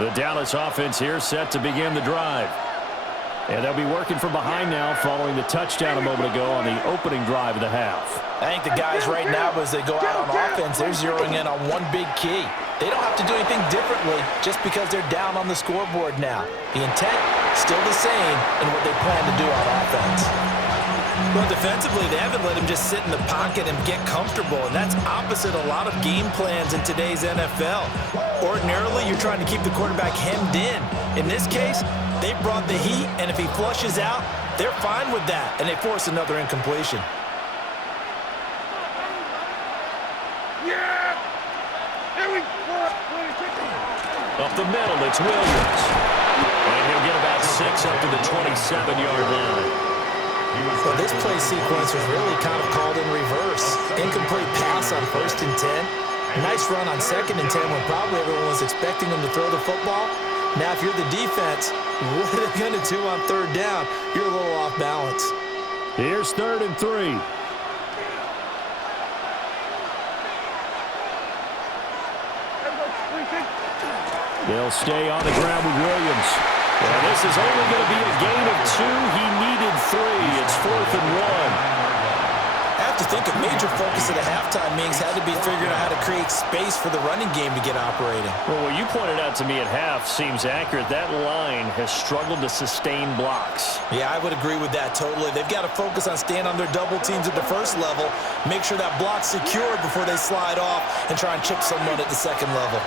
The Dallas offense here set to begin the drive. And they'll be working from behind now following the touchdown a moment ago on the opening drive of the half. I think the guys right now, as they go out on offense, they're zeroing in on one big key. They don't have to do anything differently just because they're down on the scoreboard now. The intent, still the same in what they plan to do on offense. Well, defensively, they haven't let him just sit in the pocket and get comfortable, and that's opposite a lot of game plans in today's NFL. Ordinarily, you're trying to keep the quarterback hemmed in. In this case, they brought the heat, and if he flushes out, they're fine with that, and they force another incompletion. Up the middle, it's Williams. And he'll get about 6 up to the 27-yard line. Well, this play sequence was really kind of called in reverse. Incomplete pass on 1st and 10. Nice run on 2nd and 10 when probably everyone was expecting him to throw the football. Now, if you're the defense, what are they going to do on 3rd down? You're a little off balance. Here's 3rd and 3. They'll stay on the ground with Williams. And this is only going to be a gain of 2. He needed 3. It's 4th and 1. I have to think a major focus of the halftime meetings had to be figuring out how to create space for the running game to get operating. Well, what you pointed out to me at half seems accurate. That line has struggled to sustain blocks. Yeah, I would agree with that totally. They've got to focus on staying on their double teams at the first level, make sure that block's secured before they slide off and try and chip someone at the second level.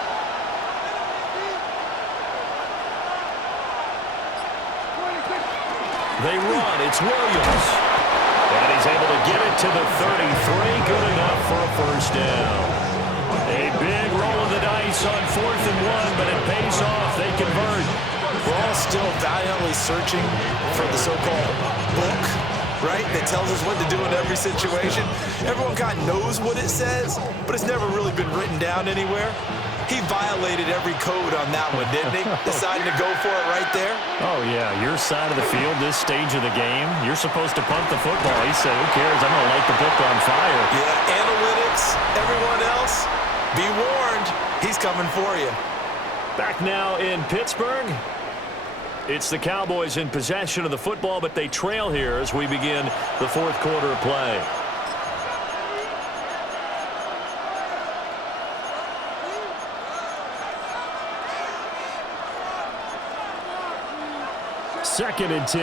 They run. It's Williams. And he's able to get it to the 33. Good enough for a 1st down. A big roll of the dice on 4th and 1, but it pays off. They convert. We're all still valiantly searching for the so-called book, right, that tells us what to do in every situation. Everyone kind of knows what it says, but it's never really been written down anywhere. He violated every code on that one, didn't he? Deciding to go for it right there. Oh, yeah. Your side of the field, this stage of the game, you're supposed to punt the football. He said, who cares? I'm going to light the book on fire. Yeah, analytics, everyone else, be warned. He's coming for you. Back now in Pittsburgh. It's the Cowboys in possession of the football, but they trail here as we begin the 4th quarter of play. Second and 10.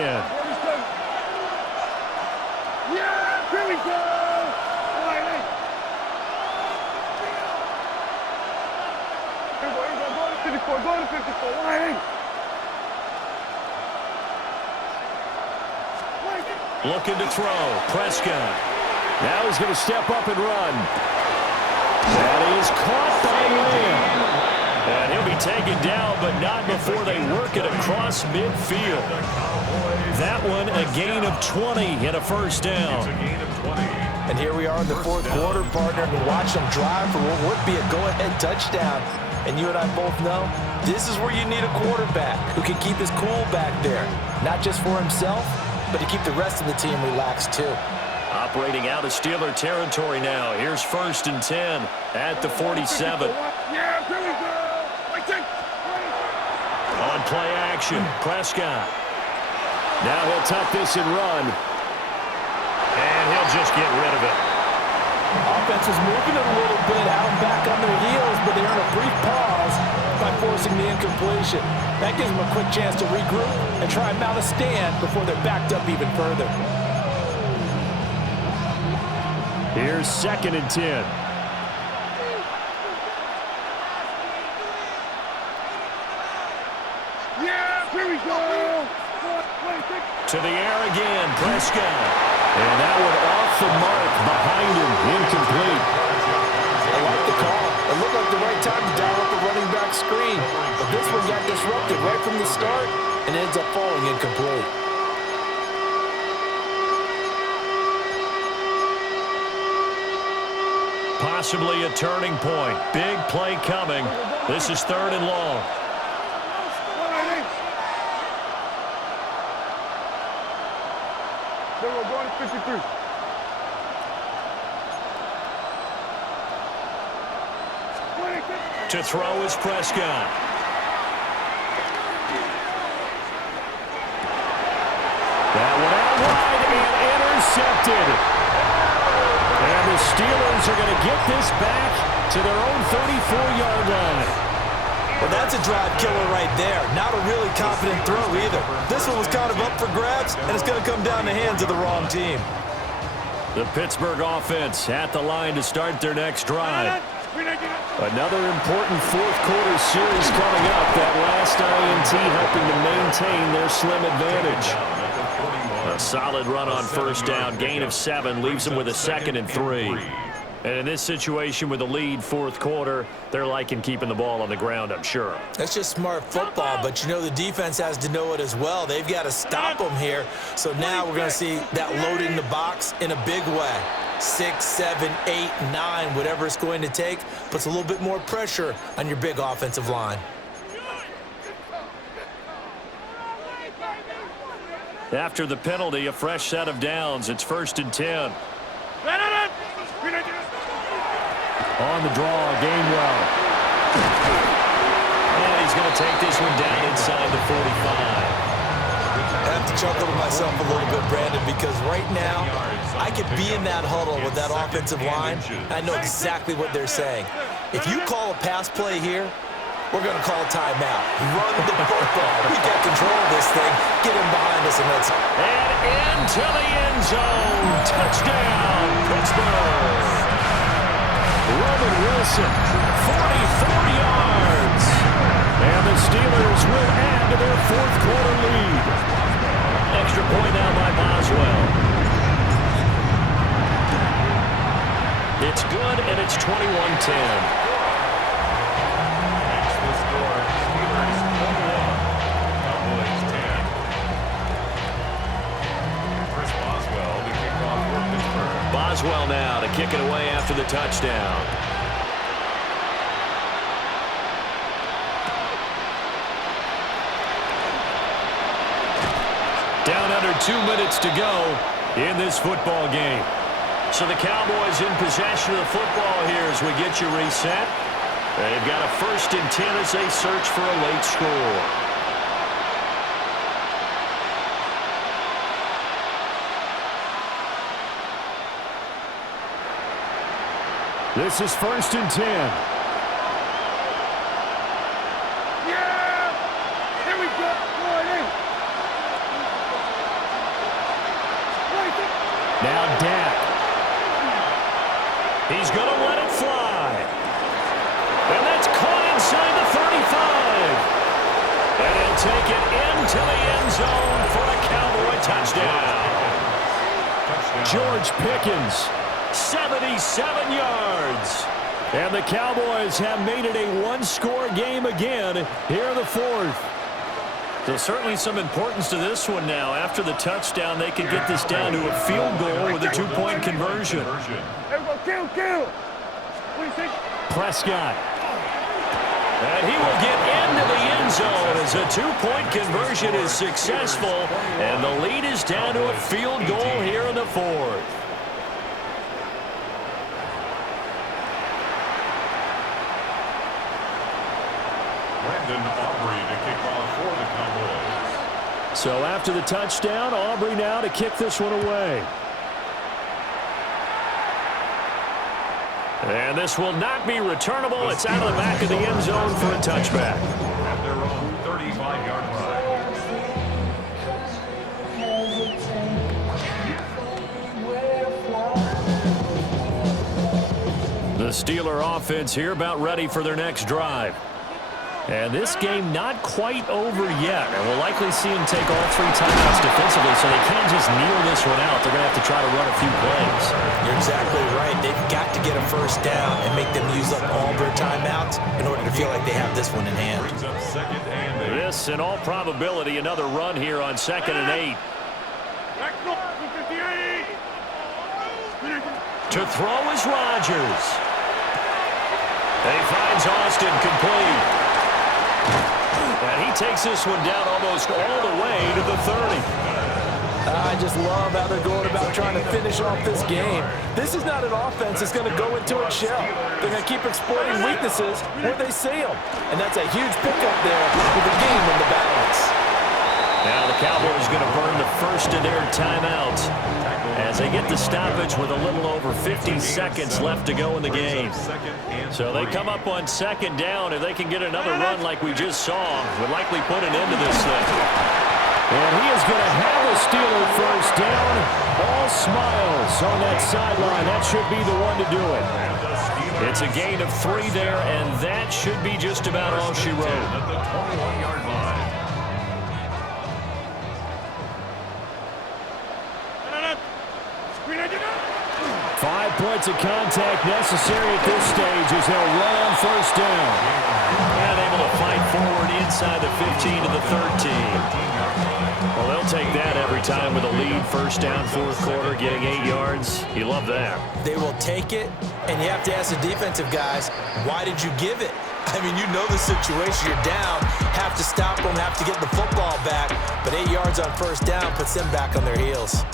Yeah, here we go. Go to 54. Go to 54. Looking to throw. Prescott. Now he's going to step up and run. That is caught by Lamb. And he'll be taken down, but not before they work it across midfield. That one, a gain of 20 and a 1st down. And here we are in the 4th quarter, partner, and watch them drive for what would be a go-ahead touchdown. And you and I both know this is where you need a quarterback who can keep his cool back there. Not just for himself, but to keep the rest of the team relaxed too. Operating out of Steeler territory now. Here's 1st and 10 at the 47. Yeah, here we go. On play action, Prescott. Now he'll tuck this and run. And he'll just get rid of it. Offense was moving it a little bit, had them back on their heels, but they earn a brief pause by forcing the incompletion. That gives them a quick chance to regroup and try and mount a stand before they're backed up even further. Here's 2nd and 10. To the air again, Prescott. And that one off the mark behind him, incomplete. I like the call. It looked like the right time to dial up the running back screen. But this one got disrupted right from the start and ends up falling incomplete. Possibly a turning point. Big play coming. This is 3rd and long. They were going to 53. To throw is Prescott. intercepted. And the Steelers are going to get this back to their own 34-yard line. Well, that's a drive killer right there. Not a really confident throw either. This one was kind of up for grabs, and it's going to come down the hands of the wrong team. The Pittsburgh offense at the line to start their next drive. Another important fourth-quarter series coming up. That last INT helping to maintain their slim advantage. A solid run on first down. Gain of 7 leaves them with a 2nd and 3. And in this situation with a lead fourth quarter, they're liking keeping the ball on the ground, I'm sure. That's just smart football, but you know the defense has to know it as well. They've got to stop them here. So now we're going to see that loading the box in a big way. 6, 7, 8, 9, whatever it's going to take, puts a little bit more pressure on your big offensive line. After the penalty, a fresh set of downs. It's 1st and 10. On the draw, Gainwell. And he's going to take this one down inside the 45. I have to chuckle to myself a little bit, Brandon, because right now I could be in that huddle with that offensive line. I know exactly what they're saying. If you call a pass play here, we're going to call a timeout. Run the football. We got control of this thing. Get him behind us and let's... And into the end zone. Touchdown, Pittsburgh. Roman Wilson, 44 yards. And the Steelers will add to their fourth-quarter lead. Extra point now by Boswell. It's good, and it's 21-10. Boswell now to kick it away after the touchdown. Down under 2 minutes to go in this football game. So the Cowboys in possession of the football here as we get you reset. They've got a 1st and 10 as they search for a late score. This is 1st and 10. Yeah! Here we go. Now Dak. He's going to let it fly. And that's caught inside the 35. And he'll take it into the end zone for a Cowboy touchdown. George Pickens, 77 yards. And the Cowboys have made it a one-score game again here in the fourth. So certainly some importance to this one now. After the touchdown, they could get this down to a field goal with a 2-point conversion. Kill. Prescott. And he will get into the end zone as a 2-point conversion is successful. And the lead is down to a field goal here in the fourth. So after the touchdown, Aubrey now to kick this one away. And this will not be returnable. It's out of the back of the end zone for a touchback. At their own 35-yard line. The Steeler offense here about ready for their next drive. And this game not quite over yet. And we'll likely see them take all 3 timeouts defensively, so they can't just kneel this one out. They're going to have to try to run a few plays. You're exactly right. They've got to get a first down and make them use up all their timeouts in order to feel like they have this one in hand. This, in all probability, another run here on 2nd and 8. To throw is Rodgers. He finds Austin complete. And he takes this one down almost all the way to the 30. I just love how they're going about trying to finish off this game. This is not an offense that's going to go into its shell. They're going to keep exploiting weaknesses where they see them. And that's a huge pickup there with the game in the balance. Now the Cowboys going to burn the first of their timeouts. as they get the stoppage with a little over 50 seconds left to go in the game. So they come up on second down. If they can get another run like we just saw, would likely put an end to this thing. And he is going to have a Steeler first down. All smiles on that sideline. That should be the one to do it. It's a gain of 3 there, and that should be just about all she wrote. At the 21-yard line. 5 points of contact necessary at this stage as they'll run on first down. And able to fight forward inside the 15 to the 13. Well, they'll take that every time with a lead. First down, fourth quarter, getting 8 yards. You love that. They will take it, and you have to ask the defensive guys, why did you give it? I mean, you know the situation. You're down, have to stop them, have to get the football back. But 8 yards on first down puts them back on their heels.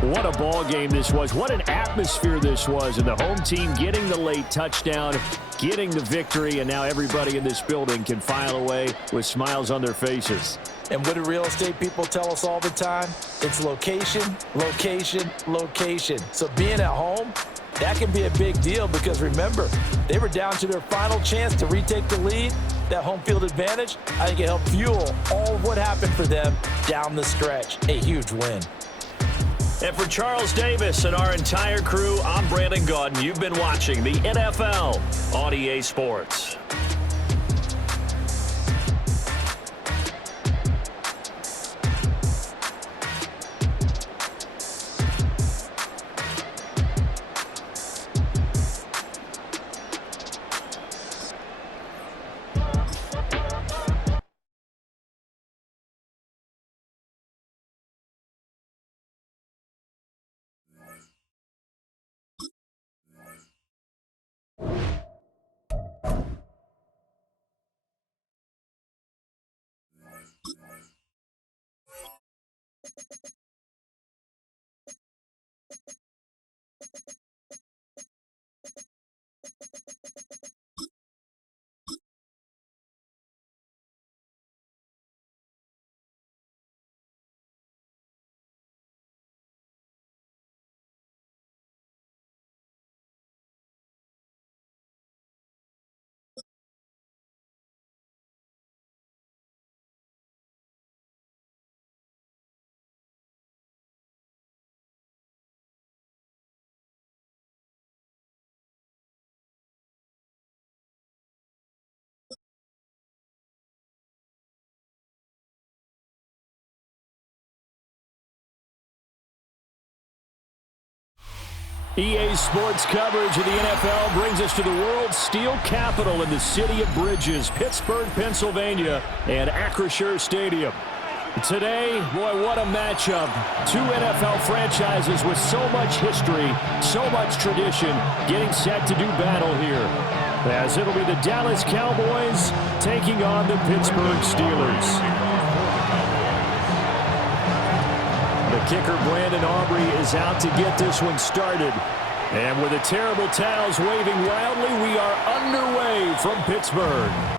What a ball game this was. What an atmosphere this was. And the home team getting the late touchdown, getting the victory, and now everybody in this building can file away with smiles on their faces. And what do real estate people tell us all the time? It's location, location, location. So being at home, that can be a big deal because remember, they were down to their final chance to retake the lead. That home field advantage, I think it helped fuel all of what happened for them down the stretch. A huge win. And for Charles Davis and our entire crew, I'm Brandon Gaudin. You've been watching the NFL on EA Sports. EA Sports coverage of the NFL brings us to the world's steel capital in the city of Bridges, Pittsburgh, Pennsylvania, and Acrisure Stadium. Today, boy, what a matchup. 2 NFL franchises with so much history, so much tradition, getting set to do battle here. As it'll be the Dallas Cowboys taking on the Pittsburgh Steelers. The kicker, Brandon Aubrey, is out to get this one started. And with the terrible towels waving wildly, we are underway from Pittsburgh.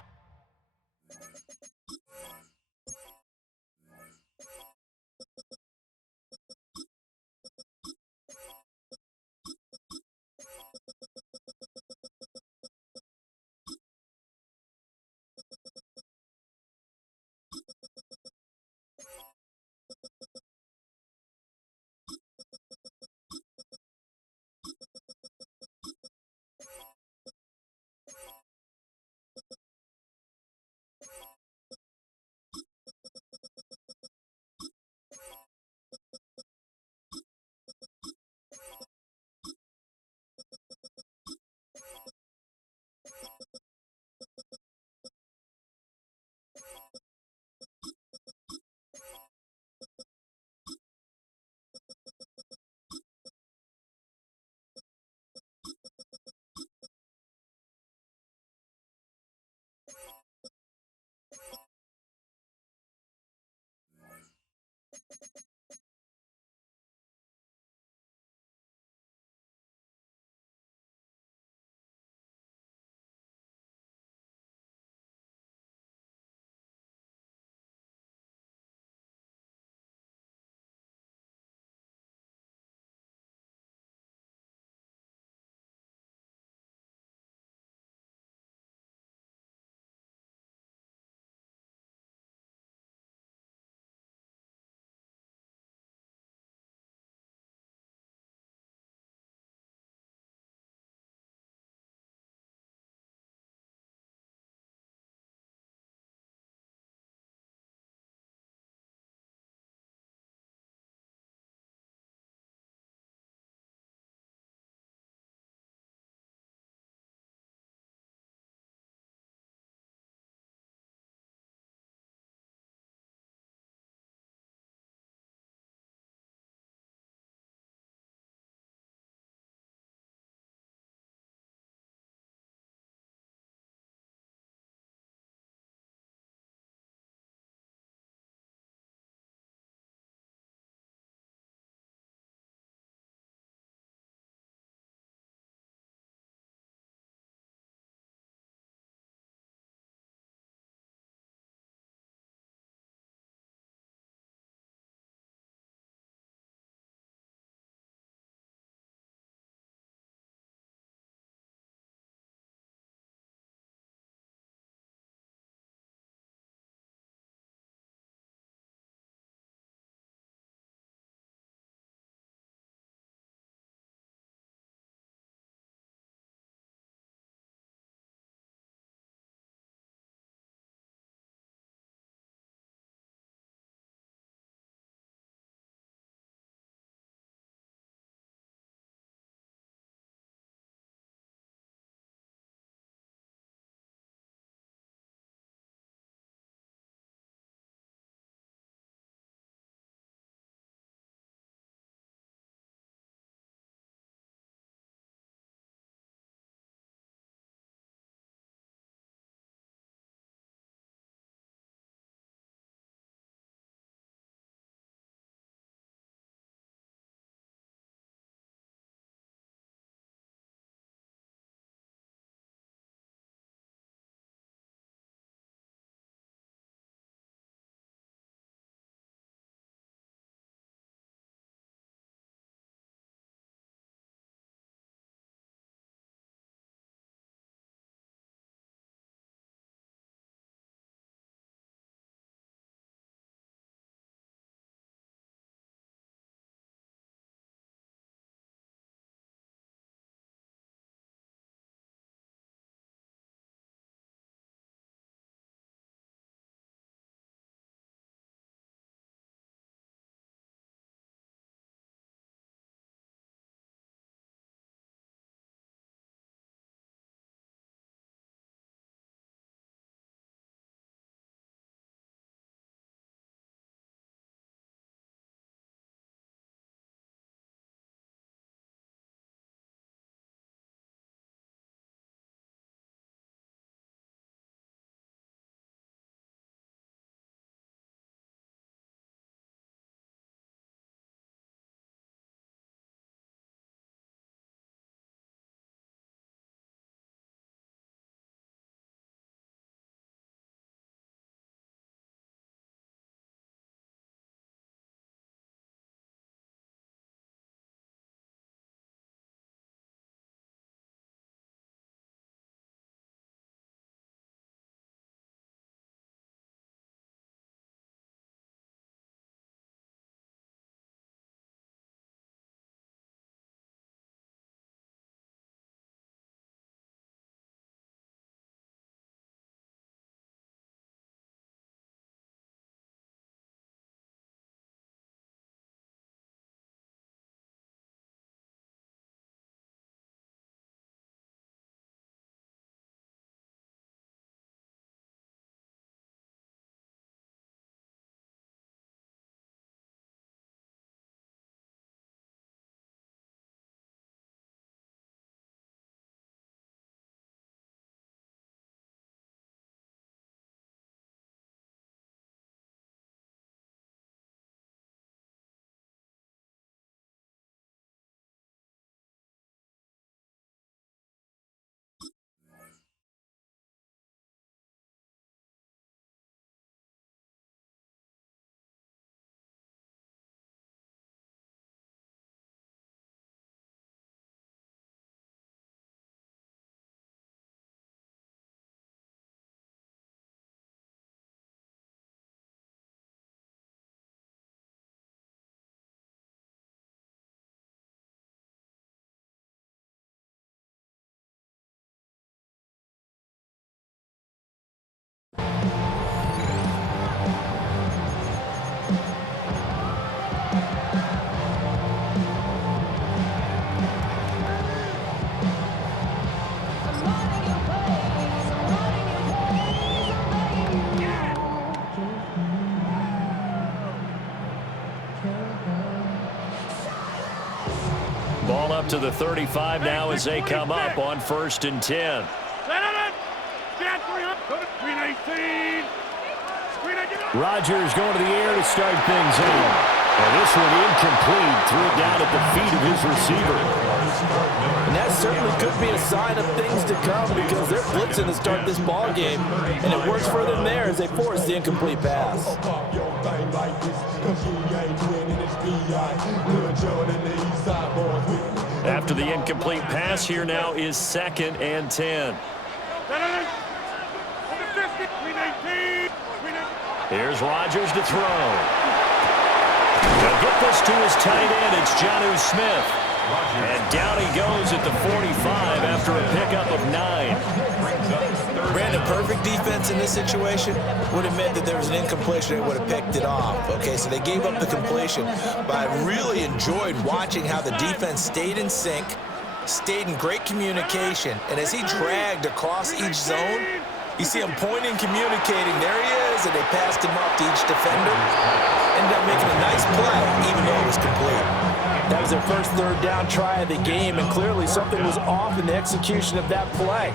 to the 35 now as they come up on 1st and 10. Rodgers going to the air to start things in. And this one incomplete. Threw it down at the feet of his receiver. And that certainly could be a sign of things to come because they're blitzing to start this ball game, and it works for them there as they force the incomplete pass. After the incomplete pass, here now is 2nd and 10. Here's Rodgers to throw. They'll get this to his tight end. It's Jonnu Smith. And down he goes at the 45 after a pickup of 9. Brandon, perfect defense in this situation would have meant that there was an incompletion. They would have picked it off. Okay, so they gave up the completion. But I really enjoyed watching how the defense stayed in sync, stayed in great communication. And as he dragged across each zone, you see him pointing, communicating. There he is, and they passed him off to each defender. Ended up making a nice play, even though it was complete. That was their first third down try of the game, and clearly something was off in the execution of that play.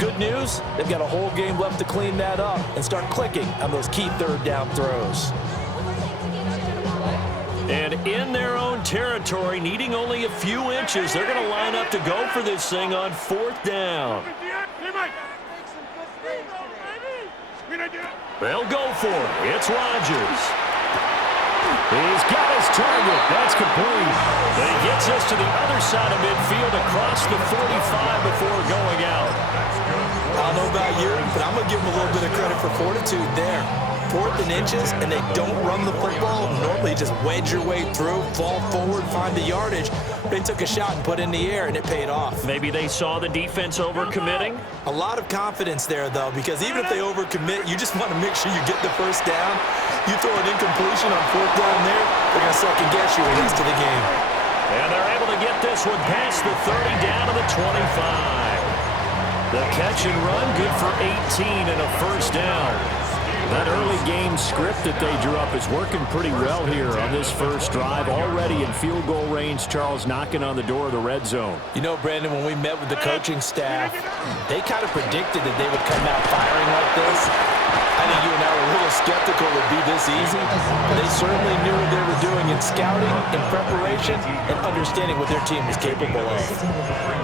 Good news, they've got a whole game left to clean that up and start clicking on those key third down throws. And in their own territory, needing only a few inches, they're going to line up to go for this thing on 4th down. They'll go for it. It's Rodgers. He's got his target. That's complete. But he gets us to the other side of midfield across the 45 before going out. I don't know about you, but I'm going to give him a little bit of credit for fortitude there. 4th and inches, and they don't run the football. Normally just wedge your way through, fall forward, find the yardage. They took a shot and put it in the air, and it paid off. Maybe they saw the defense overcommitting. A lot of confidence there, though, because even if they overcommit, you just want to make sure you get the first down. You throw an incompletion on 4th down there, they're going to second-guess you the rest of the game. And they're able to get this one past the 30 down to the 25. The catch and run, good for 18 and a first down. That early game script that they drew up is working pretty well here on this first drive. Already in field goal range, Charles knocking on the door of the red zone. You know, Brandon, when we met with the coaching staff, they kind of predicted that they would come out firing like this. I think you and I were a little skeptical it would be this easy. But they certainly knew what they were doing in scouting, in preparation, and understanding what their team was capable of.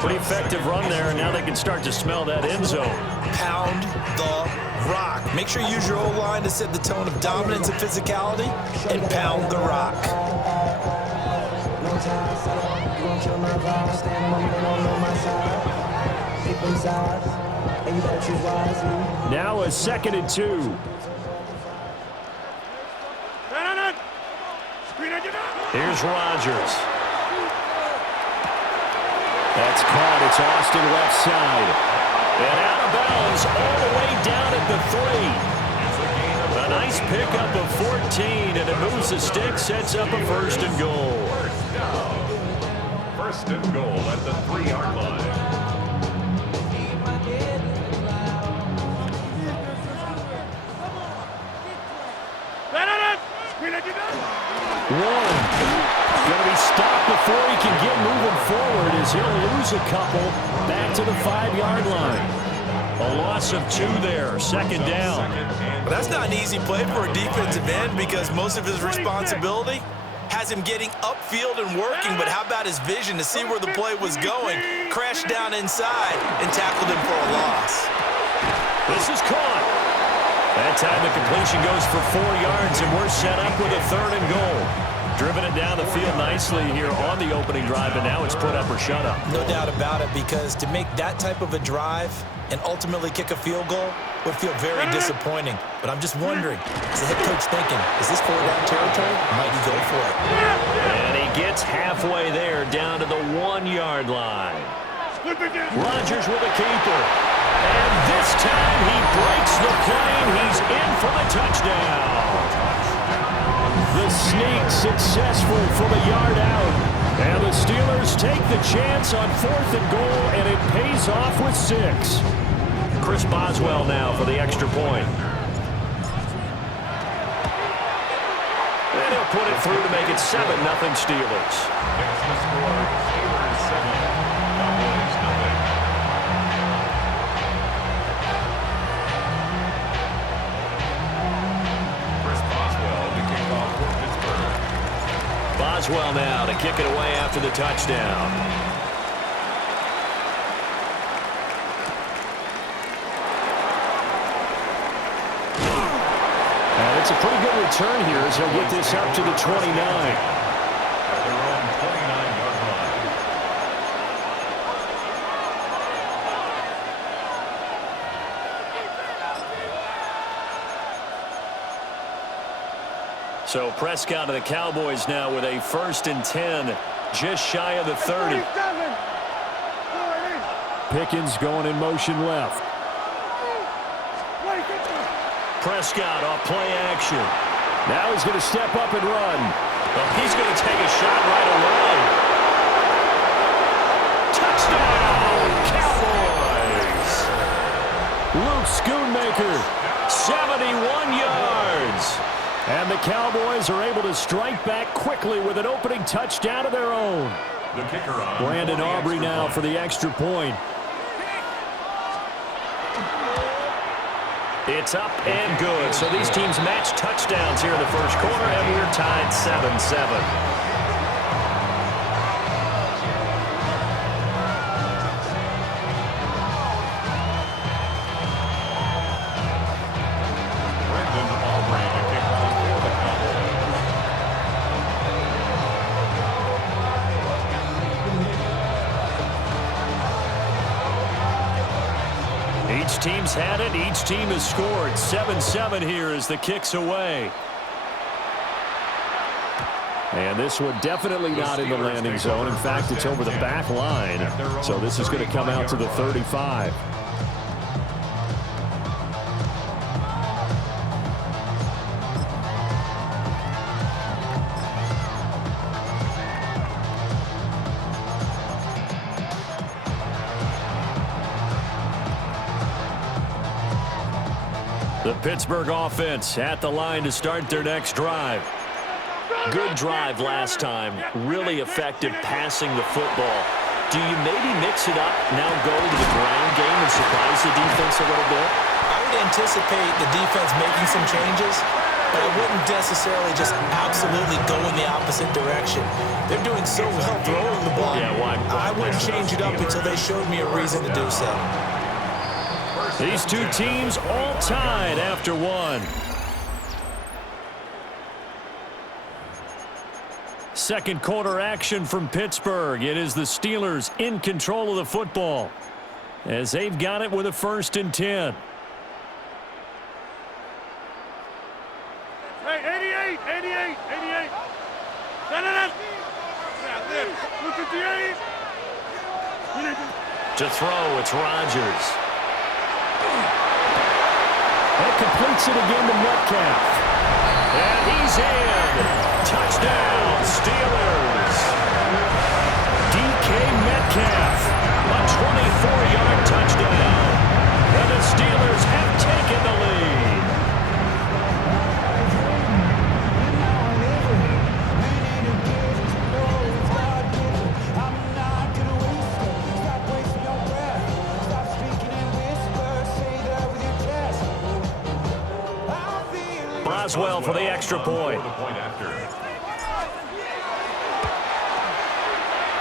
Pretty effective run there, and now they can start to smell that end zone. Pound the rock. Make sure you use your O-line to set the tone of dominance and physicality, and pound the rock. Now a 2nd and 2. Here's Rodgers. That's caught. It's Austin left side. And out of bounds all the way down at the 3. A nice pickup of 14, and it moves the stick, sets up a 1st and goal. 1st and goal at the 3-yard line. Warren going to be stopped before he can get moving forward as he'll lose a couple back to the 5-yard line. A loss of 2 there, 2nd down. Well, that's not an easy play for a defensive end because most of his responsibility has him getting upfield and working, but how about his vision to see where the play was going, crashed down inside, and tackled him for a loss. This is caught. That time the completion goes for 4 yards, and we're set up with a 3rd and goal. Driven it down the field nicely here on the opening drive, and now it's put up or shut up. No doubt about it, because to make that type of a drive and ultimately kick a field goal would feel very disappointing. But I'm just wondering, is the head coach thinking, is this 4-down territory? Might he go for it? And he gets halfway there down to the 1-yard line. Rodgers with a keeper. And this time he breaks the plane. He's in for the touchdown. The sneak successful from a yard out. And the Steelers take the chance on 4th and goal, and it pays off with 6. Chris Boswell now for the extra point. And he'll put it through to make it 7-0 Steelers. Makes the score Steelers 7. Boswell now to kick it away after the touchdown. And it's a pretty good return here as he'll get this up to the 29. At their own 29-yard line. So Prescott of the Cowboys now with a 1st and 10, just shy of the 30. Pickens going in motion left. Prescott off play action. Now he's going to step up and run. Well, he's going to take a shot right away. Touchdown, Cowboys! Luke Schoonmaker, 71 yards. and the Cowboys are able to strike back quickly with an opening touchdown of their own. The kicker on Brandon Aubrey now for the extra point. It's up and good. So these teams match touchdowns here in the first quarter, and we're tied 7-7. Each team's had it. Each team has scored. 7-7 here as the kick's away. And this one definitely not in the landing zone. In fact, it's over the back line. So this is going to come out to the 35. The Pittsburgh offense at the line to start their next drive. Good drive last time. Really effective passing the football. Do you maybe mix it up, now go to the ground game and surprise the defense a little bit? I would anticipate the defense making some changes, but I wouldn't necessarily just absolutely go in the opposite direction. They're doing so well throwing the ball. Yeah, why I wouldn't change it up until they showed me a reason to do so. These two teams all tied after one. Second quarter action from Pittsburgh. It is the Steelers in control of the football as they've got it with a 1st and 10. Hey, 88, 88, 88. Look at the 8. To throw, it's Rodgers. That completes it again to Metcalf. And he's in. Touchdown, Steelers. DK Metcalf, a 24-yard touchdown. And the Steelers have taken the lead. Boswell for the extra point.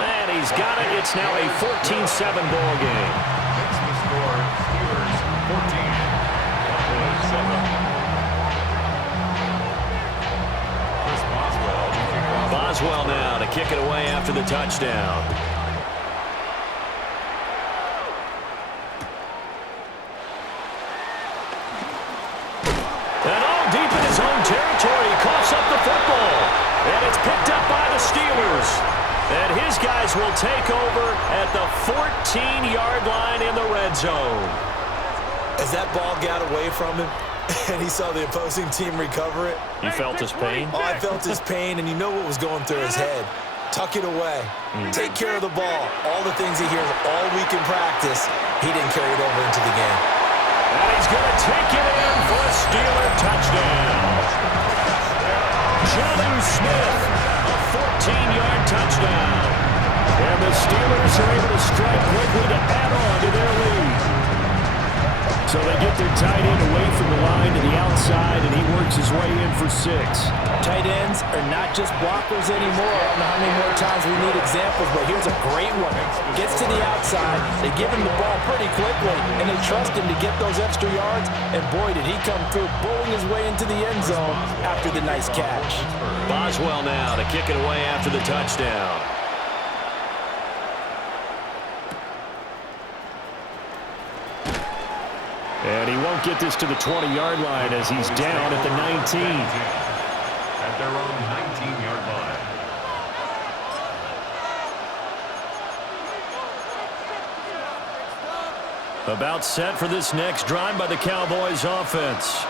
And he's got it. It's now a 14-7 ball game. Makes the score Steelers 14, Cowboys 7. Chris Boswell. Boswell now to kick it away after the touchdown. And all deep in his own territory, he coughs up the football. And it's picked up by the Steelers. And his guys will take over at the 14-yard line in the red zone. As that ball got away from him and he saw the opposing team recover it. You felt his pain? Oh, I felt his pain, and you know what was going through his head. Tuck it away. Take care of the ball. All the things he hears all week in practice, he didn't carry it over into the game. And he's going to take it in for a Steeler touchdown. Jonnu Smith, a 14-yard touchdown. And the Steelers are able to strike quickly to add on to their lead. So they get their tight end away from the line to the outside, and he works his way in for 6. Tight ends are not just blockers anymore. I don't know how many more times we need examples, but here's a great one. Gets to the outside, they give him the ball pretty quickly, and they trust him to get those extra yards, and boy, did he come through, bowling his way into the end zone after the nice catch. Boswell now to kick it away after the touchdown. And he won't get this to the 20-yard line as he's down at the 19. At their own 19-yard line. About set for this next drive by the Cowboys offense.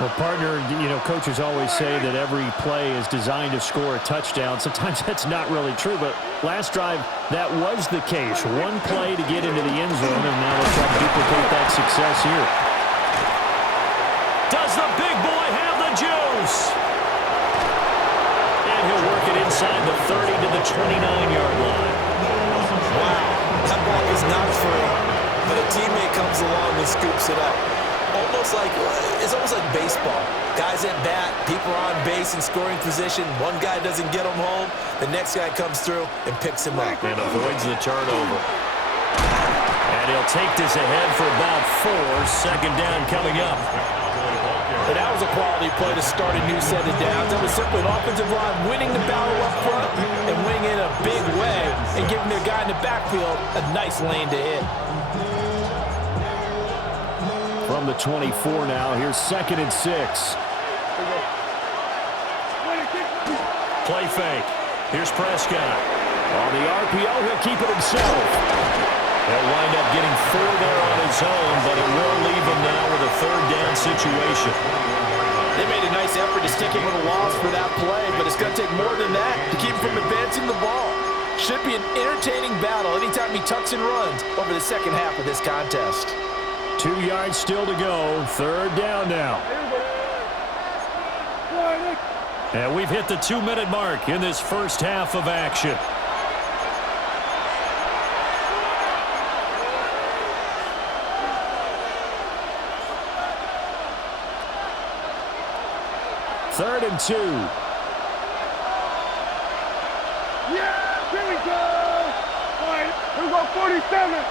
Well, partner, coaches always say that every play is designed to score a touchdown. Sometimes that's not really true, but last drive, that was the case. One play to get into the end zone, and now they'll try to duplicate that success here. Does the big boy have the juice? And he'll work it inside the 30 to the 29-yard line. Wow, that ball is not free, but a teammate comes along and scoops it up. It's almost like baseball. Guys at bat, people are on base in scoring position. One guy doesn't get him home. The next guy comes through and picks him up. And avoids the turnover. And he'll take this ahead for about 4. Second down coming up. And that was a quality play to start a new set of downs. That was simply an offensive line winning the battle up front and winning in a big way and giving their guy in the backfield a nice lane to hit. From the 24 now, here's 2nd and 6. Play fake. Here's Prescott. On the RPO, he'll keep it himself. He'll wind up getting 4 there on his own, but it will leave him now with a 3rd down situation. They made a nice effort to stick him with a loss for that play, but it's going to take more than that to keep him from advancing the ball. Should be an entertaining battle anytime he tucks and runs over the second half of this contest. 2 yards still to go. 3rd down now. And we've hit the 2-minute mark in this first half of action. Third and 2. Yeah, here we go. All right, here we go, 47.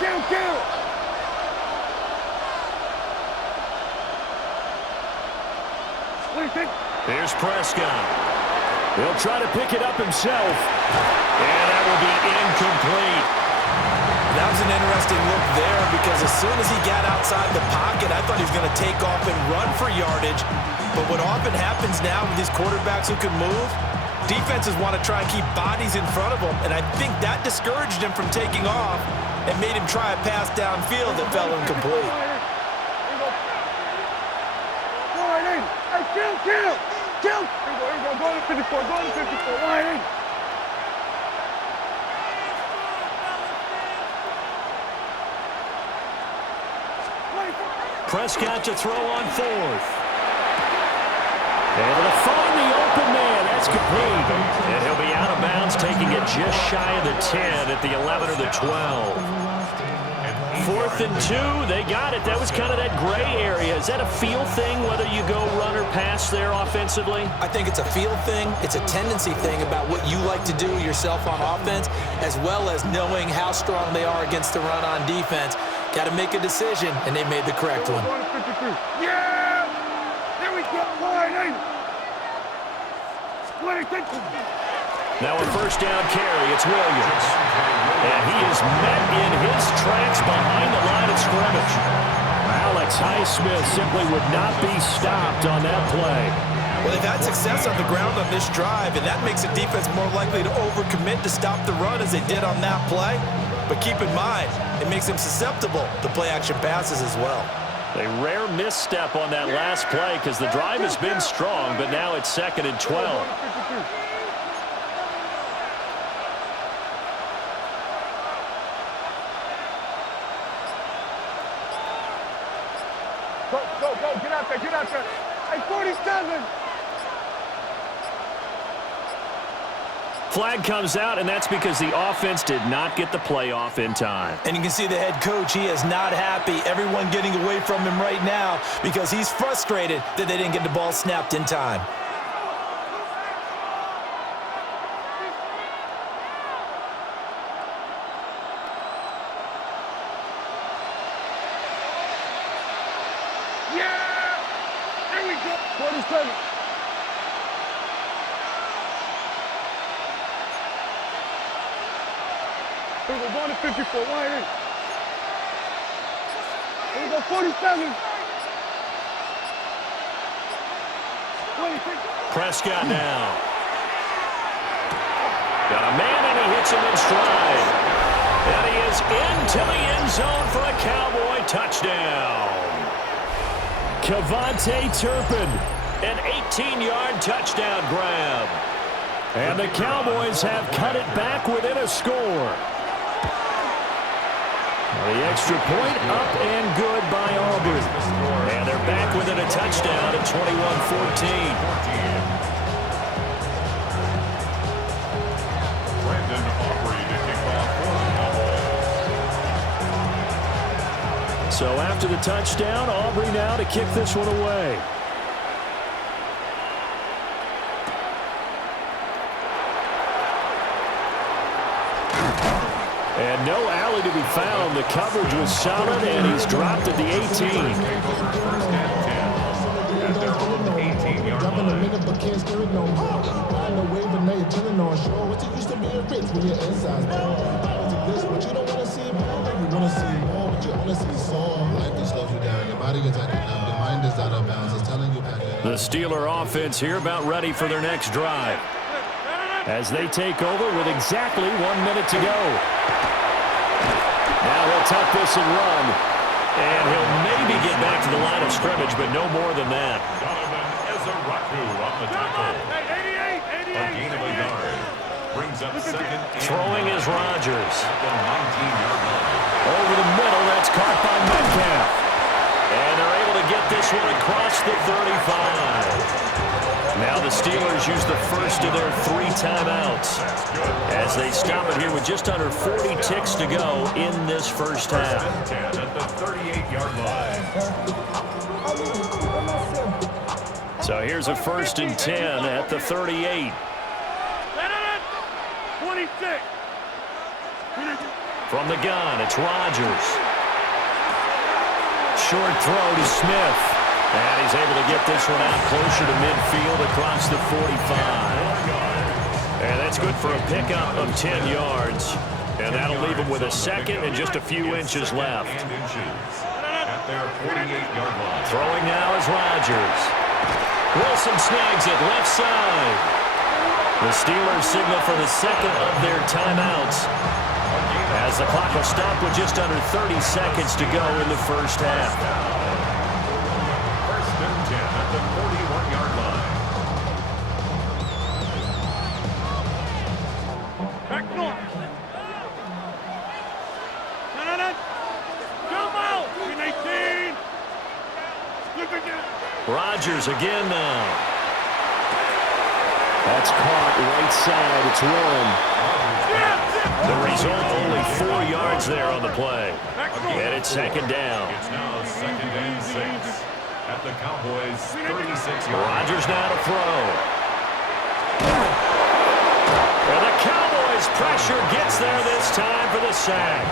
Kill. What do you think? Here's Prescott. He'll try to pick it up himself. And that will be incomplete. That was an interesting look there because as soon as he got outside the pocket, I thought he was going to take off and run for yardage. But what often happens now with these quarterbacks who can move, defenses want to try and keep bodies in front of them, and I think that discouraged him from taking off and made him try a pass downfield that fell incomplete. Kill. Here we go. Go to 54. Line in. Prescott to throw on 4th. Able to find the open man. That's complete. And he'll be out of bounds, taking it just shy of the 10 at the 11 or the 12. 4th and 2, they got it. That was kind of that gray area. Is that a feel thing, whether you go run or pass there offensively? I think it's a feel thing. It's a tendency thing about what you like to do yourself on offense, as well as knowing how strong they are against the run on defense. Got to make a decision, and they made the correct one. Yeah! There we go. Line in. Now a first down carry. It's Williams. And he is met in his tracks behind the line of scrimmage. Alex Highsmith simply would not be stopped on that play. Well, they've had success on the ground on this drive, and that makes a defense more likely to overcommit to stop the run as they did on that play. But keep in mind, it makes them susceptible to play-action passes as well. A rare misstep on that last play because the drive has been strong, but now it's 2nd and 12. Go. Get out there. Hey, 47. Flag comes out, and that's because the offense did not get the play off in time. And you can see the head coach, he is not happy. Everyone getting away from him right now because he's frustrated that they didn't get the ball snapped in time. Yeah! There we go. 47. Here we go, going to 54, wide in. Here we go, 47. 26. Prescott now. Got a man, and he hits him in stride. And he is into the end zone for a Cowboy touchdown. Kevontae Turpin, an 18-yard touchdown grab. And the Cowboys have cut it back within a score. The extra point up and good by Auburn. And they're back within a touchdown at 21-14. So after the touchdown, Aubrey now to kick this one away. And no alley to be found. The coverage was solid, and he's dropped at the 18. The Steeler offense here about ready for their next drive as they take over with exactly 1 minute to go. Now he'll tuck this and run, and he'll maybe get back to the line of scrimmage, but no more than that. Throwing is Rodgers. Over the middle, that's caught by Metcalf. And they're able to get this one across the 35. Now the Steelers use the first of their 3 timeouts as they stop it here with just under 40 ticks to go in this first half. At the 38-yard line. So here's a 1st and 10 at the 38. 26. From the gun, it's Rodgers. Short throw to Smith. And he's able to get this one out closer to midfield across the 45. And that's good for a pickup of 10 yards. And that'll leave him with a second and just a few inches left. At their 48-yard line. Throwing now is Rodgers. Wilson snags it left side. The Steelers signal for the second of their timeouts as the clock will stop with just under 30 seconds to go in the first half. 1st and 10 at the 41-yard line. Back north. No. Jump out. 18. Look again. Rodgers again now. That's caught right side. It's one. The result, only 4 yards there on the play. And it's second down. It's now 2nd and 6 at the Cowboys' 36-yard. Rodgers now to throw. And the Cowboys pressure gets there this time for the sack.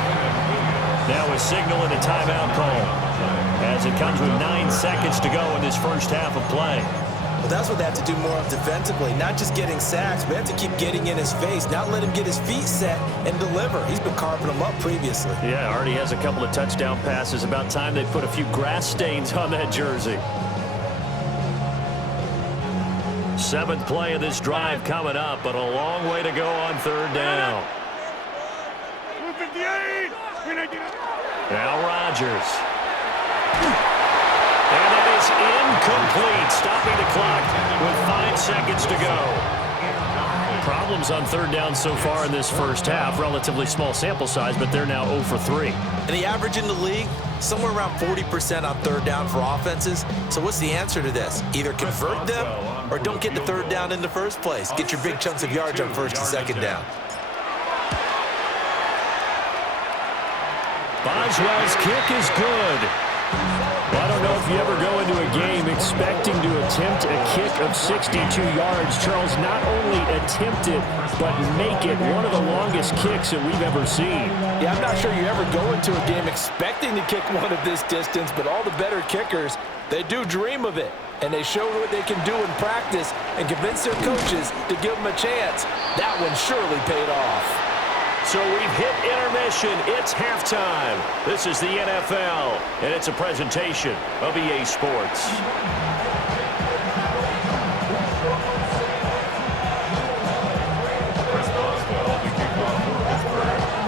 Now a signal and a timeout call as it comes with 9 seconds to go in this first half of play. Well, that's what they have to do more of defensively, not just getting sacks. We have to keep getting in his face, not let him get his feet set and deliver. He's been carving them up previously. Yeah, already has a couple of touchdown passes. About time they put a few grass stains on that jersey. 7th play of this drive coming up, but a long way to go on 3rd down. 58. Now Rodgers. And that is incomplete, stopping the clock with 5 seconds to go. Problems on third down so far in this first half. Relatively small sample size, but they're now 0 for 3. And the average in the league, somewhere around 40% on third down for offenses. So what's the answer to this? Either convert them or don't get the third down in the first place. Get your big chunks of yards on first and second down. Boswell's kick is good. Well, I don't know if you ever go into a game expecting to attempt a kick of 62 yards. Charles, not only attempt it, but make it one of the longest kicks that we've ever seen. Yeah, I'm not sure you ever go into a game expecting to kick one of this distance, but all the better kickers, they do dream of it. And they showed what they can do in practice and convince their coaches to give them a chance. That one surely paid off. So we've hit intermission. It's halftime. This is the NFL, and it's a presentation of EA Sports.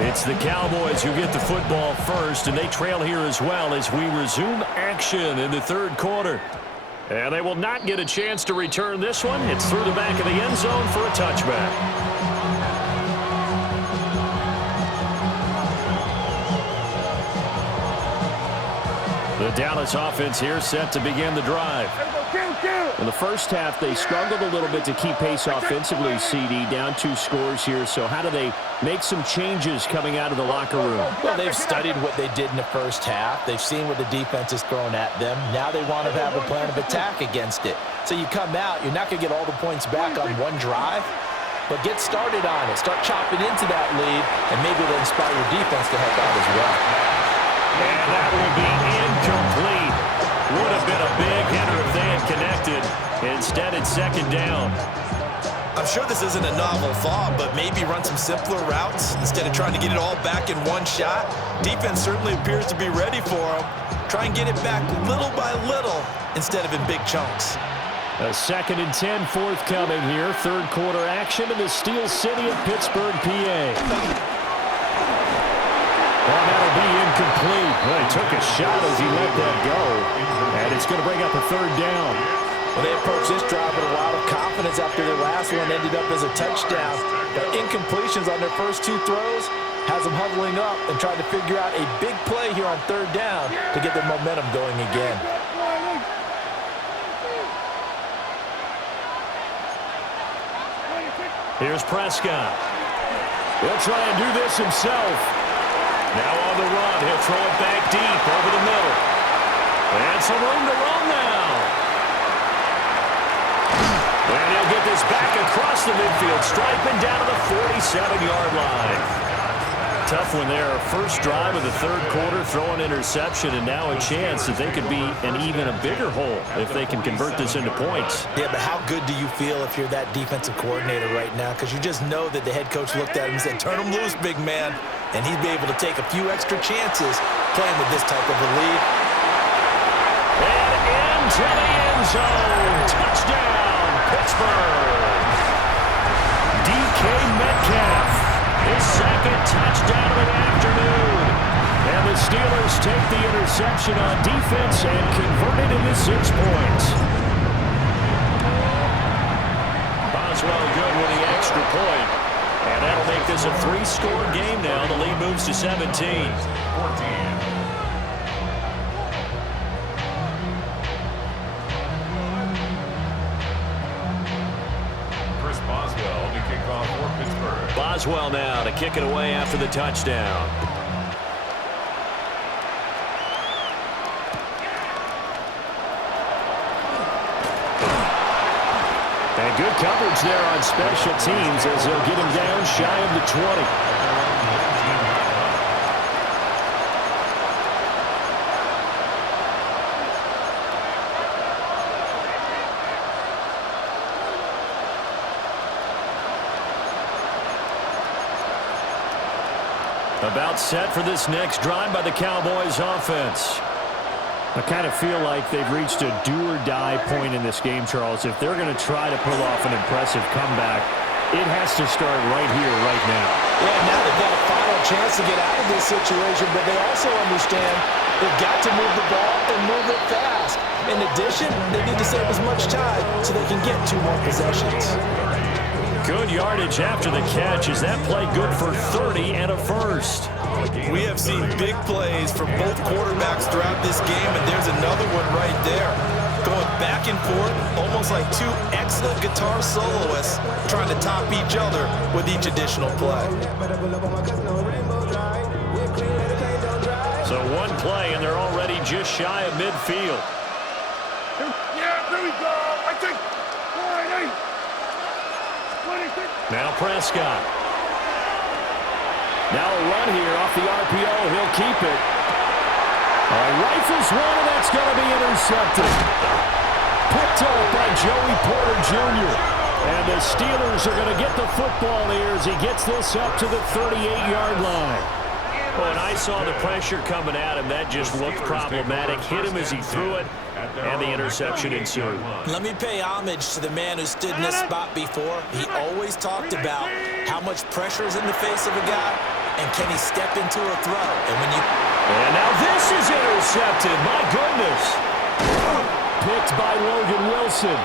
It's the Cowboys who get the football first, and they trail here as well as we resume action in the third quarter. And they will not get a chance to return this one. It's through the back of the end zone for a touchback. The Dallas offense here set to begin the drive. In the first half, they struggled a little bit to keep pace offensively, CD, down 2 scores here. So how do they make some changes coming out of the locker room? Well, they've studied what they did in the first half. They've seen what the defense has thrown at them. Now they want to have a plan of attack against it. So you come out, you're not going to get all the points back on one drive, but get started on it. Start chopping into that lead, and maybe it'll inspire your defense to help out as well. And that will be incomplete. Would have been a big hitter if they had connected. Instead, it's second down. I'm sure this isn't a novel thought, but maybe run some simpler routes instead of trying to get it all back in one shot. Defense certainly appears to be ready for them. Try and get it back little by little instead of in big chunks. A 2nd and 10 forthcoming here. Third quarter action in the Steel City of Pittsburgh, PA. Well, that'll be incomplete. Well, he took a shot as he let that go. And it's going to bring up a third down. Well, they approached this drive with a lot of confidence after their last one ended up as a touchdown. But incompletions on their first 2 throws has them huddling up and trying to figure out a big play here on third down to get their momentum going again. Here's Prescott. He'll try and do this himself. Now on the run, he'll throw it back deep over the middle. And some room to run now. And he'll get this back across the midfield stripe and down to the 47-yard line. Tough one there. First drive of the third quarter, throw an interception, and now a chance that they could be an even a bigger hole if they can convert this into points. Yeah, but how good do you feel if you're that defensive coordinator right now? Because you just know that the head coach looked at him and said, turn him loose, big man. And he'd be able to take a few extra chances playing with this type of a lead. And into the end zone. Touchdown, Pittsburgh. DK Metcalf, his 2nd touchdown of the afternoon. And the Steelers take the interception on defense and convert it into 6 points. Boswell good with the extra point. And that'll make this a 3-score game now. The lead moves to 17. 14. Boswell to kick off for Pittsburgh. Boswell now to kick it away after the touchdown. And good coverage there on special teams as they'll get him down shy of the 20. About set for this next drive by the Cowboys offense. I kind of feel like they've reached a do-or-die point in this game, Charles. If they're going to try to pull off an impressive comeback, it has to start right here, right now. Yeah, now they've got a final chance to get out of this situation, but they also understand they've got to move the ball and move it fast. In addition, they need to save as much time so they can get 2 more possessions. Good yardage after the catch. Is that play good for 30 and a first? We have seen big plays from both quarterbacks throughout this game, and there's another one right there. Going back and forth, almost like two excellent guitar soloists trying to top each other with each additional play. So one play, and they're already just shy of midfield. Yeah, there we go. I think 26. Now Prescott. Now a run here off the RPO. He'll keep it. Rifles one, and that's going to be intercepted. Picked up by Joey Porter Jr. And the Steelers are going to get the football here as he gets this up to the 38-yard line. Oh, and I saw the pressure coming at him. That just looked problematic. Hit him as he threw it, and the interception ensued. Let me pay homage to the man who stood in this spot before. He always talked about how much pressure is in the face of a guy, and can he step into a throw. And now this is intercepted. My goodness. Picked by Logan Wilson.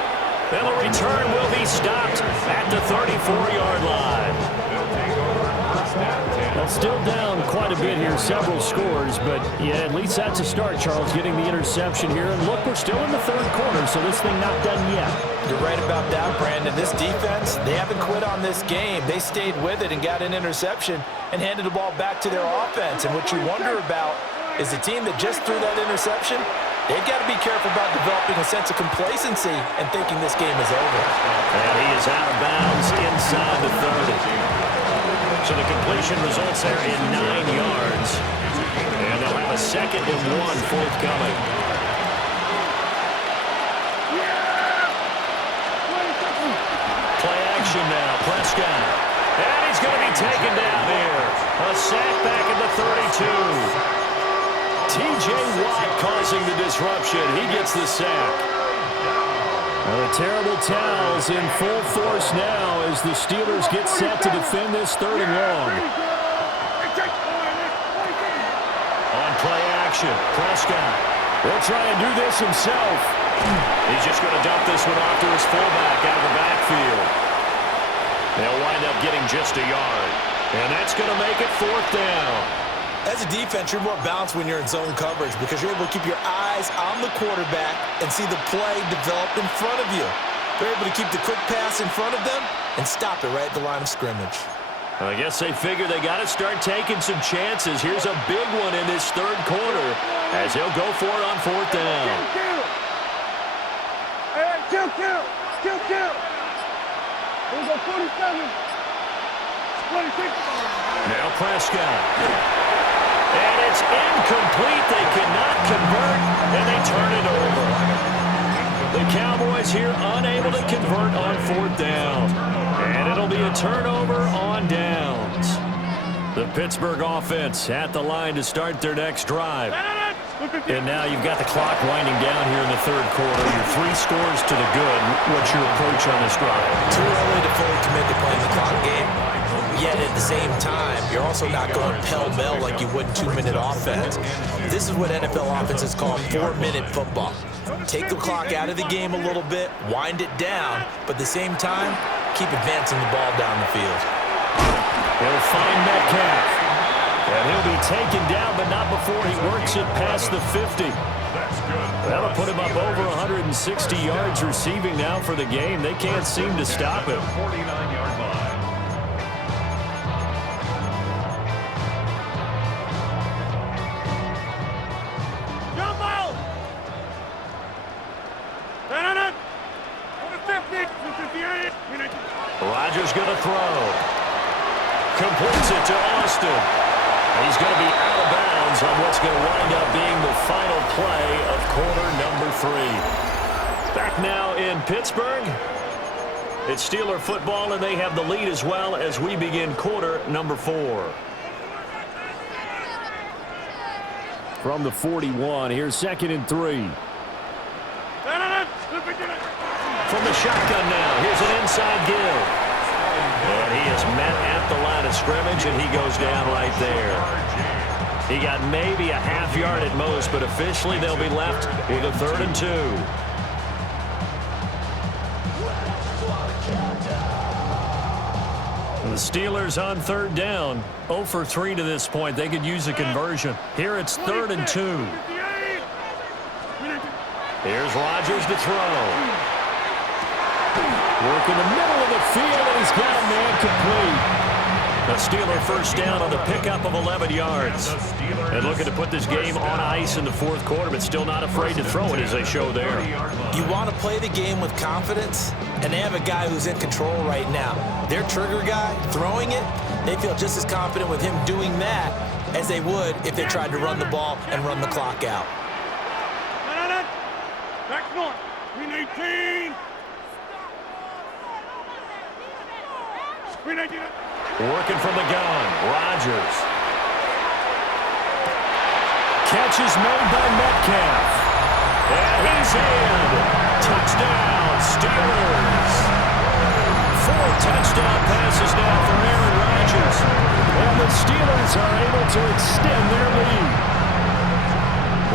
And the return will be stopped at the 34-yard line. Well, still down quite a bit here, several scores, but yeah, at least that's a start, Charles, getting the interception here. And look, we're still in the third quarter, so this thing not done yet. You're right about that, Brandon. This defense, they haven't quit on this game. They stayed with it and got an interception and handed the ball back to their offense. And what you wonder about is the team that just threw that interception, they've got to be careful about developing a sense of complacency and thinking this game is over. And he is out of bounds inside the 30. So the completion results there in 9 yards. And they'll have a 2nd and 1 forthcoming. Play action now. Prescott. And he's going to be taken down here. A sack back at the 32. T.J. Watt causing the disruption. He gets the sack. The terrible towels in full force now as the Steelers get set to defend this 3rd and long. On play action, Prescott will try and do this himself. He's just going to dump this one off to his fullback out of the backfield. They'll wind up getting just a yard. And that's going to make it 4th down. As a defense, you're more balanced when you're in zone coverage because you're able to keep your eyes on the quarterback and see the play develop in front of you. They're able to keep the quick pass in front of them and stop it right at the line of scrimmage. I guess they figure they got to start taking some chances. Here's a big one in this 3rd quarter as he'll go for it on 4th down. Kill. Here we go, 47. 26. Now Prescott. And it's incomplete. They cannot convert, and they turn it over. The Cowboys here unable to convert on 4th down. And it'll be a turnover on downs. The Pittsburgh offense at the line to start their next drive. And now you've got the clock winding down here in the 3rd quarter. You're 3 scores to the good. What's your approach on this drive? Too early to fully commit to playing the clock game. Yet at the same time, you're also not going pell-mell like you would 2-minute offense. This is what NFL offenses call 4-minute football. Take the clock out of the game a little bit, wind it down, but at the same time, keep advancing the ball down the field. He'll find Metcalf. And he'll be taken down, but not before he works it past the 50. That'll put him up over 160 yards receiving now for the game. They can't seem to stop him. 49-yard line. Rodgers going to throw. Completes it to Austin. He's going to be out of bounds on what's going to wind up being the final play of quarter number 3. Back now in Pittsburgh. It's Steeler football, and they have the lead as well as we begin quarter number 4. From the 41, here's 2nd and 3. From the shotgun now, here's an inside give. And he is met at the line of scrimmage, and he goes down right there. He got maybe a half yard at most, but officially they'll be left with a 3rd and 2. The Steelers on third down. 0 for 3 to this point. They could use a conversion. Here it's 3rd and 2. Here's Rodgers to throw. Work in the middle of the field, and he's got a man complete. The Steeler first down on the pickup of 11 yards. And looking to put this game on ice in the fourth quarter, but still not afraid to throw it as they show there. You want to play the game with confidence, and they have a guy who's in control right now. Their trigger guy, throwing it, they feel just as confident with him doing that as they would if they tried to run the ball and run the clock out. Back north. 319. 319. Working from the gun, Rodgers. Catch is made by Metcalf. And he's in. Touchdown, Steelers. 4 touchdown passes now for Aaron Rodgers. And the Steelers are able to extend their lead.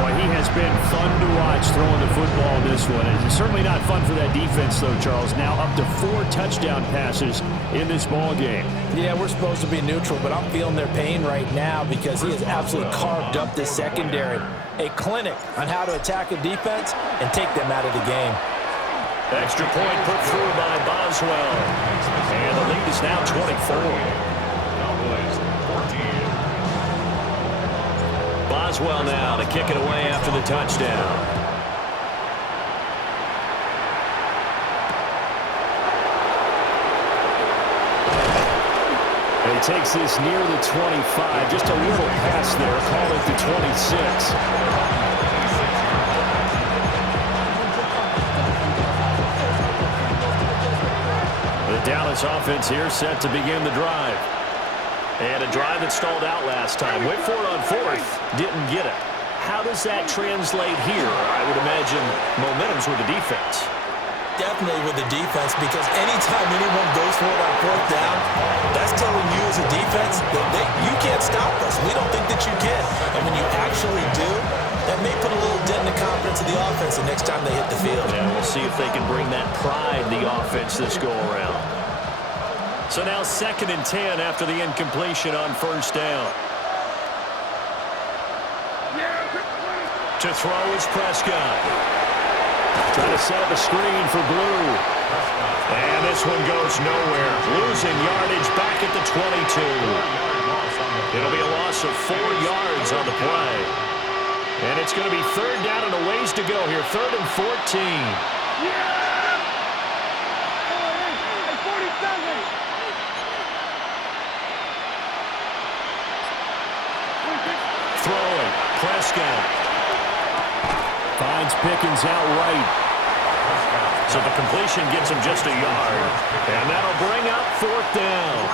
Boy, he has been fun to watch throwing the football in this one. It's certainly not fun for that defense, though, Charles. Now up to 4 touchdown passes in this ball game. Yeah, we're supposed to be neutral, but I'm feeling their pain right now because he has absolutely carved up this secondary. A clinic on how to attack a defense and take them out of the game. Extra point put through by Boswell. And the lead is now 24. Boswell now to kick it away after the touchdown. And he takes this near the 25. Just a little pass there. Call it the 26. The Dallas offense here set to begin the drive. And a drive that stalled out last time. Went for it on 4th. Didn't get it. How does that translate here? I would imagine momentum's with the defense. Definitely with the defense, because anytime anyone goes for it on 4th down, that's telling you as a defense that you can't stop us. We don't think that you can. And when you actually do, that may put a little dent in the confidence of the offense the next time they hit the field. Yeah, we'll see if they can bring that pride in the offense this go-around. So now 2nd and 10 after the incompletion on 1st down. To throw is Prescott. Trying to set up a screen for Blue. And this one goes nowhere. Losing yardage back at the 22. It'll be a loss of 4 yards on the play. And it's going to be 3rd down and a ways to go here. 3rd and 14. Throwing, Prescott. Finds Pickens out right. So the completion gets him just a yard. And that'll bring up 4th down.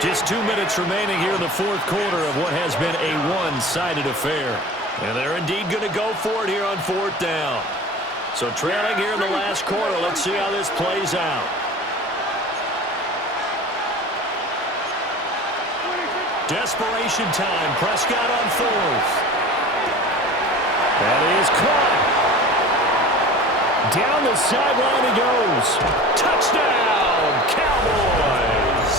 Just 2 minutes remaining here in the fourth quarter of what has been a one-sided affair. And they're indeed going to go for it here on 4th down. So trailing here in the last quarter. Let's see how this plays out. Desperation time. Prescott on 4th. That is caught. Down the sideline he goes. Touchdown, Cowboys.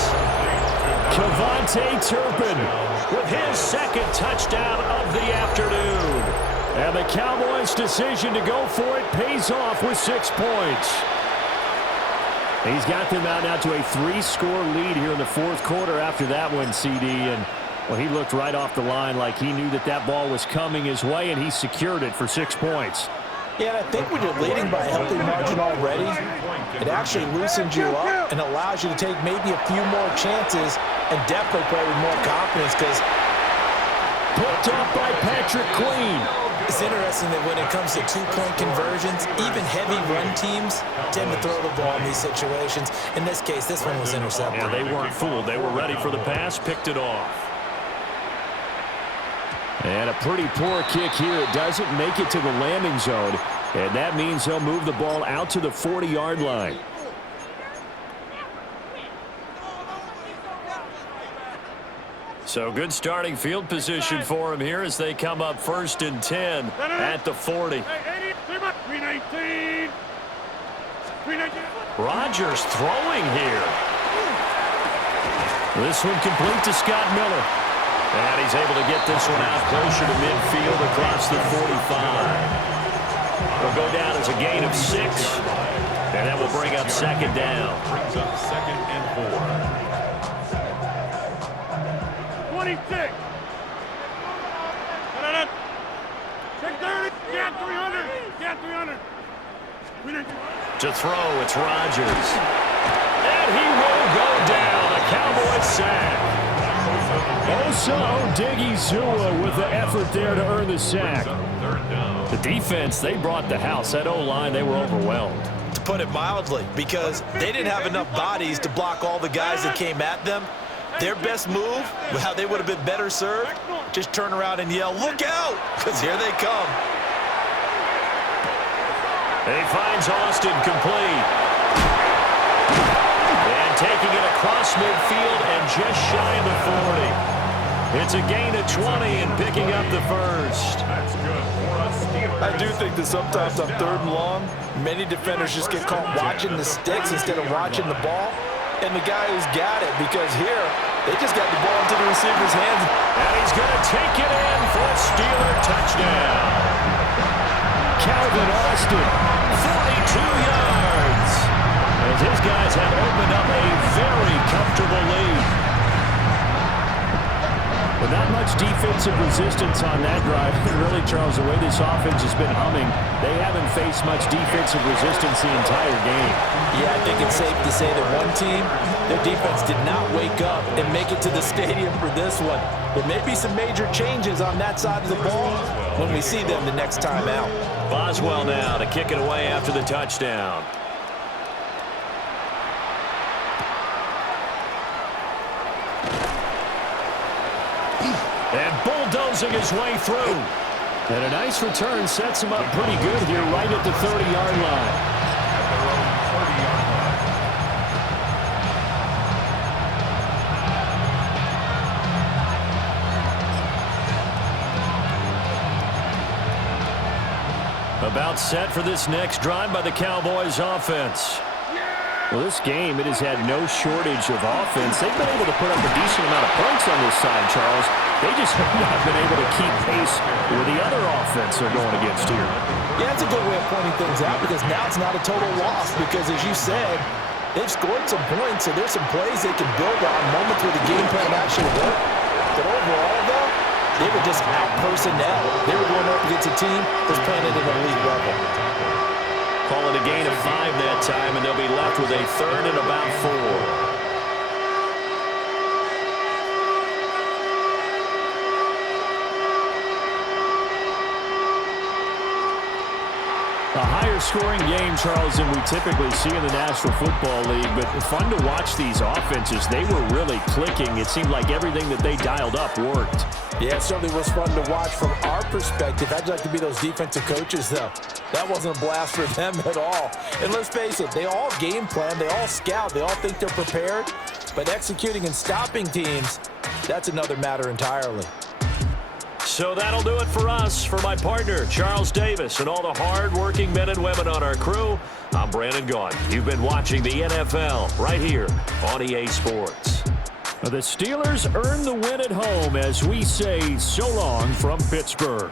Kevontae Turpin with his 2nd touchdown of the afternoon. And the Cowboys' decision to go for it pays off with 6 points. He's got them out now to a 3-score lead here in the fourth quarter after that one, CD. And, well, he looked right off the line like he knew that that ball was coming his way, and he secured it for 6 points. Yeah, and I think when you're leading by a healthy margin already, it actually loosens you up and allows you to take maybe a few more chances and definitely play with more confidence because picked up by Patrick Queen. It's interesting that when it comes to two-point conversions, even heavy run teams tend to throw the ball in these situations. In this case, this one was intercepted. Yeah, they weren't fooled. They were ready for the pass, picked it off. And a pretty poor kick here. It doesn't make it to the landing zone, and that means he'll move the ball out to the 40-yard line. So good starting field position for him here as they come up 1st and 10 at the 40. Rodgers throwing here. This one complete to Scott Miller. And he's able to get this one out closer to midfield across the 45. It'll go down as a gain of 6. And that will bring up second down. Brings up 2nd and 4. 26. 630. Get 300. Get 300. To throw, it's Rodgers. And he will go down. A Cowboy sack. Osa Odighizuwa with the effort there to earn the sack. The defense, they brought the house. That O-line, they were overwhelmed. To put it mildly, because they didn't have enough bodies to block all the guys that came at them. Their best move, how they would have been better served, just turn around and yell, "Look out!" Because here they come. He finds Austin complete. And taking it across midfield and just shy of the 40. It's a gain of 20 and picking up the first. That's good for a Steelers. I do think that sometimes on 3rd and long, many defenders just get caught watching the sticks instead of watching the ball. And the guy who's got it, because here, they just got the ball into the receiver's hands. And he's going to take it in for a Steeler touchdown. Calvin Austin, 42 yards. As his guys have opened up a very comfortable lead. But not much defensive resistance on that drive. Really, Charles, the way this offense has been humming, they haven't faced much defensive resistance the entire game. Yeah, I think it's safe to say that one team, their defense did not wake up and make it to the stadium for this one. There may be some major changes on that side of the ball when we see them the next time out. Boswell now to kick it away after the touchdown. And bulldozing his way through. And a nice return sets him up pretty good here right at the 30-yard line. At their own 30-yard line. About set for this next drive by the Cowboys offense. Well, this game, it has had no shortage of offense. They've been able to put up a decent amount of points on this side, Charles. They just have not been able to keep pace with the other offense they're going against here. Yeah, that's a good way of pointing things out, because now it's not a total loss, because as you said, they've scored some points, so there's some plays they can build on, moments where the game plan actually worked. But overall, though, they were just out personnel. They were going up against a team that's playing at an elite level. Call it a gain of 5 that time, and they'll be left with a 3rd and about 4. A higher scoring game, Charles, than we typically see in the National Football League, but fun to watch these offenses. They were really clicking. It seemed like everything that they dialed up worked. Yeah, it certainly was fun to watch from our perspective. I'd like to be those defensive coaches, though. That wasn't a blast for them at all. And let's face it, they all game plan, they all scout, they all think they're prepared, but executing and stopping teams, that's another matter entirely. So that'll do it for us. For my partner, Charles Davis, and all the hard-working men and women on our crew, I'm Brandon Gaughan. You've been watching the NFL right here on EA Sports. The Steelers earn the win at home as we say so long from Pittsburgh.